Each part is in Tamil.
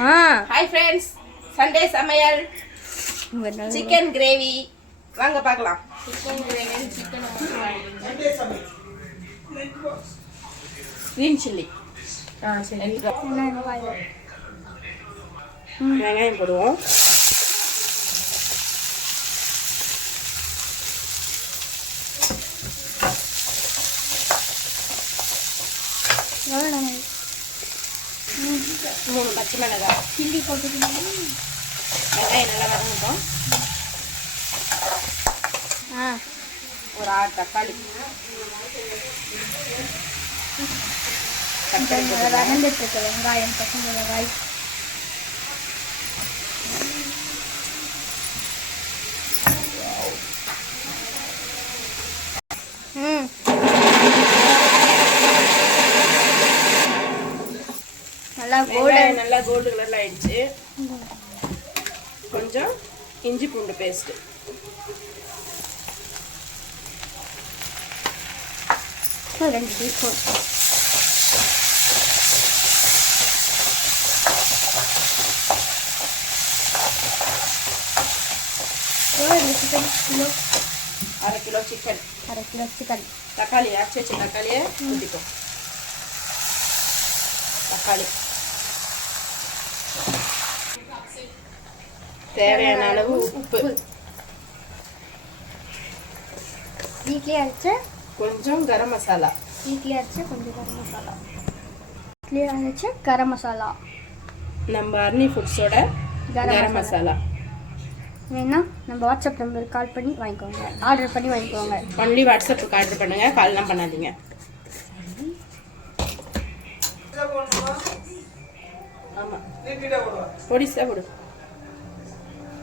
ஹாய் ஃப்ரெண்ட்ஸ், சண்டே சமையல் சிக்கன் கிரேவி. வாங்க பார்க்கலாம். Chicken gravy, chicken green chilli. சரி, வெங்காயம் போடுவோம். மூணு பச்சை மிளகாய், சில்லி போட்டுக்கணும். வெங்காயம் நல்லா வதங்கட்டும். ஒரு 6 தக்காளி. வதங்கிட்டு இருக்கு வெங்காயம், பச்சை மிளகாய். நல்லா கோல்டு கலர்ல ஆயிடுச்சு. கொஞ்சம் இஞ்சி பூண்டு பேஸ்ட், ரெண்டு டீஸ்பூன். அரை கிலோ சிக்கன். தக்காளி அரைச்சி வச்ச தக்காளியை ஊற்றிக்கும். தக்காளி தேவையான அளவு உப்பு, வீட்லயே அரைச்ச கொஞ்சம் கரம் மசாலா. கரம் மசாலா நம்ம அர்னி ஃபுட்ஸோட கரம் மசாலா வேணா நம்ம வாட்ஸ்அப் நம்பருக்கு கால் பண்ணி வாங்கிக்கோங்க, ஆர்டர் பண்ணி வாங்கிக்கோங்க. ஒன்லி வாட்ஸ்அப்புக்கு ஆர்டர் பண்ணுங்க, கால்லாம் பண்ணாதீங்க. ஆமாம், பொடிசா போடு.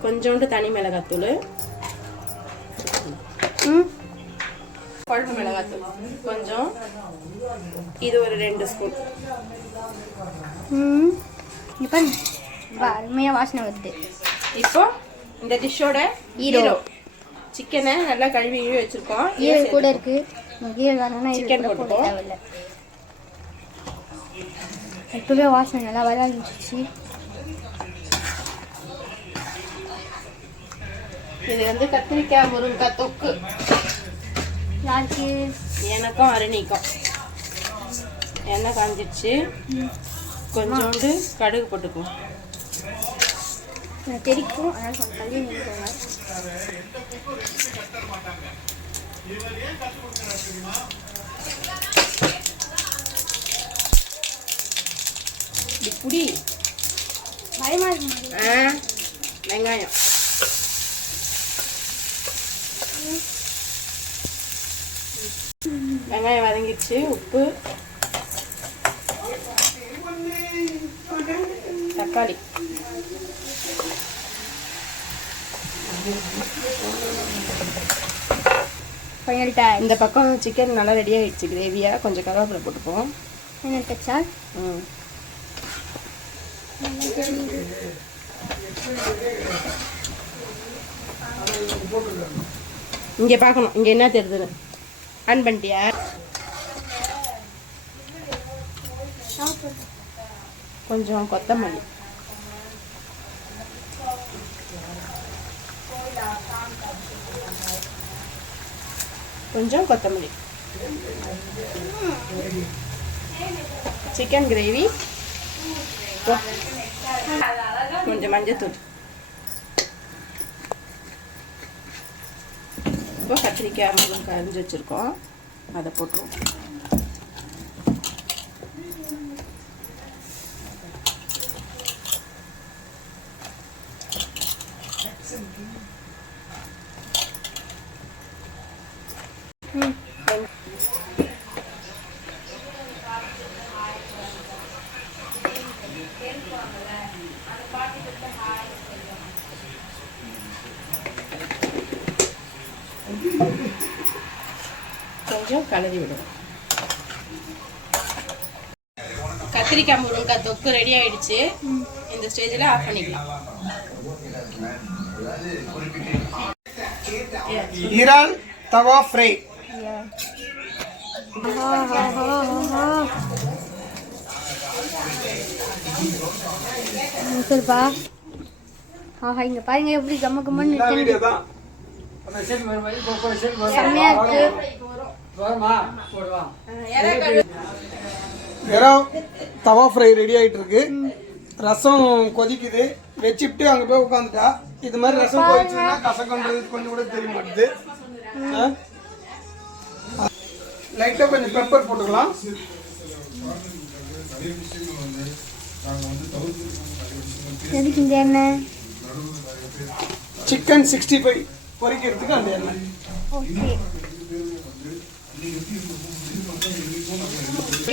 கொஞ்சோண்டு தனி மிளகாத்தூள், குழம்பு மிளகாத்தூள் கொஞ்சம், இது ஒரு 2 ஸ்பூன். இப்போ அருமையாக வாசனை வருது. இப்போ இந்த டிஷ்ஷோட ஹீரோ சிக்கனை நல்லா கழுவி வச்சிருக்கோம். ஈரல் கூட இருக்கு. சிக்கன் போட்டுப்போம். தேவையில்லை. இப்பவே வாசனை நல்லா வர ஆரம்பிச்சிச்சு. இது வந்து கத்திரிக்காய் முருங்கைக்காய் தொக்கு. யாருக்கு? எனக்கும் அருணிக்கும். எண்ணெய் காஞ்சிடுச்சு. கொஞ்சோண்டு கடுகு போட்டுக்குவோம். தெரிக்கும், அதனால கொஞ்சம் தள்ளி நிறுத்துங்க. புடி பயமா இருக்கு. வெங்காயம், வெங்காயம் வதங்கிடுச்சு. உப்பு, தக்காளி, இந்த பக்கம் சிக்கன் நல்லா ரெடி ஆகிடுச்சு கிரேவியா. கொஞ்சம் கருவேப்பிலை போட்டுப்போம். இங்க பார்க்கணும், இங்க என்ன தெரியுதுன்னு. ஆன் பண்ணிட்டியா? கொஞ்சம் கொத்தமல்லி, சிக்கன் கிரேவி, கொஞ்சம் மஞ்சத்தூள். இப்போ கத்திரிக்காய் முருங்கைக்காய் அரிஞ்சு வச்சுருக்கோம், அதை போட்டுருவோம். கொஞ்சம் கலரி விடுவோம். கத்திரிக்காய் முருங்கைக்காய் தொக்கு ரெடி ஆயிடுச்சு. இந்த ஸ்டேஜில் ஆஃப் பண்ணிக்கலாம். இறால் தவா ஃப்ரை. சொல்லுப்பா. ஆஹா, இங்க பாருங்க எப்படி கம்ம கம்மன்னு இந்த இருக்கு. வீடியோ தான். செம்மையா இருக்கு. எறா தவா ஃப்ரை ரெடி ஆயிட்டு இருக்கு. ரசம் கொதிக்குது. வச்சுட்டு அங்க போய் உட்காந்துட்டா. இது மாதிரி ரசம் கொதிச்சுன்னா கசக்கன்றது கொஞ்சம் கூட தெரிய மாட்டுது. லைட்டா கொஞ்சம் பெப்பர் போட்டுக்கலாம். எதுக்கு இந்த எண்ணெய்? சிக்கன் 65 பொரிக்கிறதுக்கு அந்த எண்ணெய். ஓகே.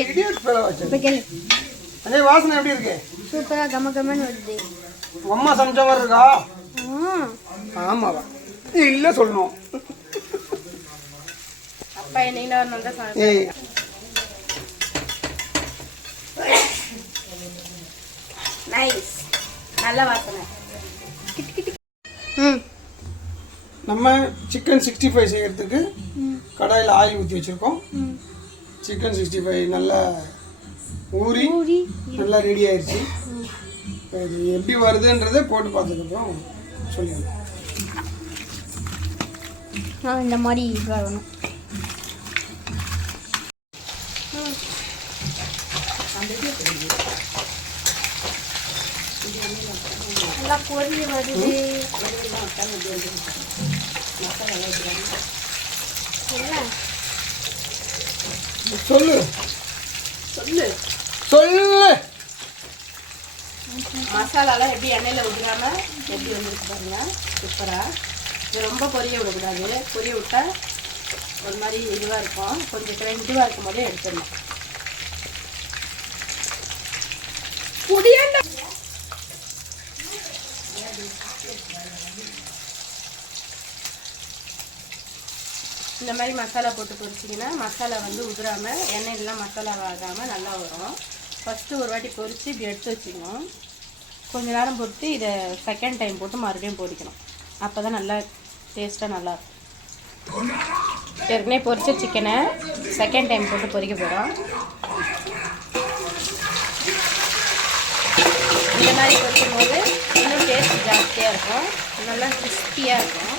இடியட் ஃபெலோ வச்சு. இப்போ கேளு. அதே வாசனை எப்படி இருக்கு? சூப்பரா கம்ம கம்மன்னு வருது. அம்மா சமைச்ச மாதிரி இருக்கா? ஆமாவா? இல்ல சொல்லணும். அப்பா என்னையில வந்து ஏய் நைஸ், நல்ல வாசனை. நம்ம சிக்கன் 65 செய்யறதுக்கு கடாயில் ஆயில் ஊற்றி வச்சுருக்கோம். சிக்கன் 65 நல்லா ஊறி நல்லா ரெடி ஆயிடுச்சு. இப்போ இது எப்படி வருதுன்றதை போட்டு பார்த்ததுக்கப்புறம் சொல்லிடுறேன். இந்த மாதிரி வரணும். நல்லா பொரிய வருது. சொல்லு சொல்லு. சொல்லு. மசாலாலாம் எப்படி எண்ணெயில் ஊற்றுறாம எப்படி வந்துருக்கு பாருங்க, சூப்பரா. இது ரொம்ப பொரிய விடக்கூடாது. பொரிய விட்டா ஒரு மாதிரி இதுவாக இருக்கும். கொஞ்சம் இதுவாக இருக்கும் போதே எடுத்துடணும். புதியாண்ட இந்த மாதிரி மசாலா போட்டு பொரிச்சிங்கன்னா மசாலா வந்து உதிராமல் எண்ணெயிலாம் மசாலா ஆகாமல் நல்லா வரும். ஃபஸ்ட்டு ஒரு வாட்டி பொரித்து இப்படி எடுத்து வச்சுக்கணும். கொஞ்ச நேரம் பொறுத்து இதை செகண்ட் டைம் போட்டு மறுபடியும் பொரிக்கணும். அப்போ தான் நல்லா டேஸ்ட்டாக நல்லாயிருக்கும். ஏற்கனவே பொரிச்ச சிக்கனை செகண்ட் டைம் போட்டு பொரிக்க போகிறோம். இந்த மாதிரி பொரிக்கும் போது இன்னும் டேஸ்ட் ஜாஸ்தியாக இருக்கும், நல்லா கிறிஸ்பியாக இருக்கும்.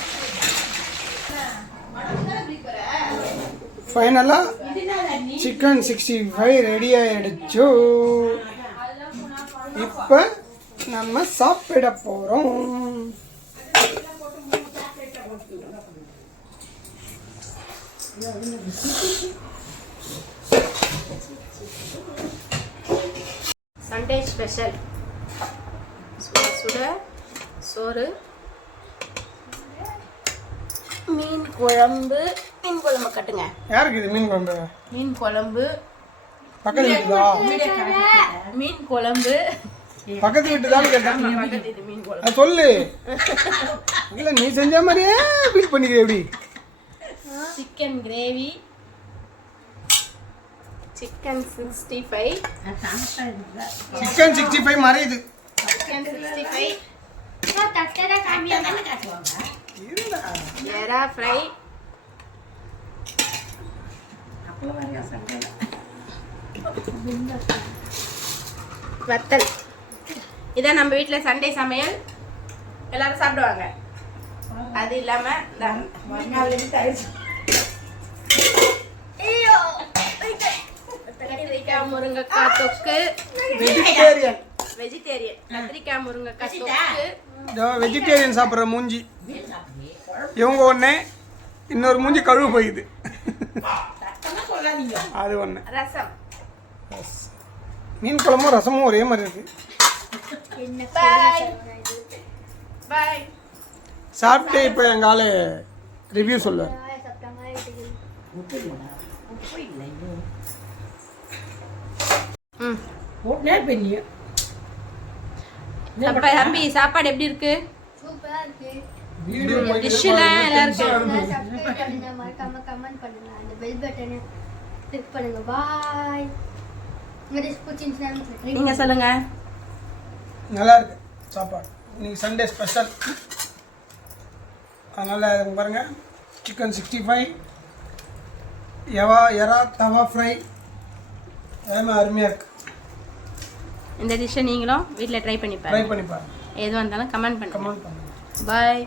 ஃபைனலாக சிக்கன் 65 ரெடி ஆகிடுச்சு. இப்போ நம்ம சாப்பிட போகிறோம். சண்டே ஸ்பெஷல் சுட சுட சோறு, மீன் குழம்பு. மீன் குழம்பு கட்டுங்க. யாருக்கு இது மீன் குழம்பு? மீன் குழம்பு பக்கத்து வீட்டுதா? மீன் குழம்பு பக்கத்து வீட்டுதான் கேட்டேன். பக்கத்து இது மீன் குழம்பு. அது சொல்லு. இல்லை நீ செஞ்ச மாதிரியே ஃபீல் பண்ணிக்கிற. எப்படி? Chicken gravy, chicken 65. சிக்கன் 65 மறையுது. சிக்கன் 65, எறா ஃப்ரை, வத்தல். இதான் நம்ம வீட்டில் சண்டே சமையல். எல்லாரும் சாப்பிடுவாங்க. அது இல்லாமல் கத்திரிக்காய் முருங்கைக்காய் தொக்கு, வெஜிடேரியன். வெஜிடேரியன் கத்திரிக்காய் முருங்கைக்காய் தொக்கு. வெஜிடேரியன் சாப்பிட்ற மூஞ்சி இவங்க ஒன்று, இன்னொரு மூஞ்சி கழுவு போயிடுது. அது ஒன்று. ரசம். மீன் குழம்பும் ரசமும் ஒரே மாதிரி இருக்கு. பாய். சாப்பிட்டு இப்போ எங்கால ரிவ்யூ சொல்லுவார். தம்பி சாப்பாடு எப்படி இருக்கு? சூப்பரா இருக்கு. டிஷ்ஷெல்லாம் எல்லாரும் மறக்காம கமெண்ட் பண்ணுங்க. அந்த பெல் பட்டனை கிளிக் பண்ணுங்க. பாய். இந்த டிஷ் பிடிச்சிருந்துச்சுன்னா நீங்க சொல்லுங்க. நல்லா இருக்கு சாப்பாடு. இன்னைக்கு சண்டே ஸ்பெஷல். அதனால் பாருங்க, சிக்கன் 65, எறா தவா ஃப்ரை, எல்லாமே அருமையாக இருக்குது. இந்த டிஷ்ஷை நீங்களும் வீட்டில் ட்ரை பண்ணி ட்ரை பாருங்க. பண்ணி பாருங்க. எது வந்தாலும் கமெண்ட் பண்ணுங்க. கமெண்ட் பண்ணுங்க. பாய்.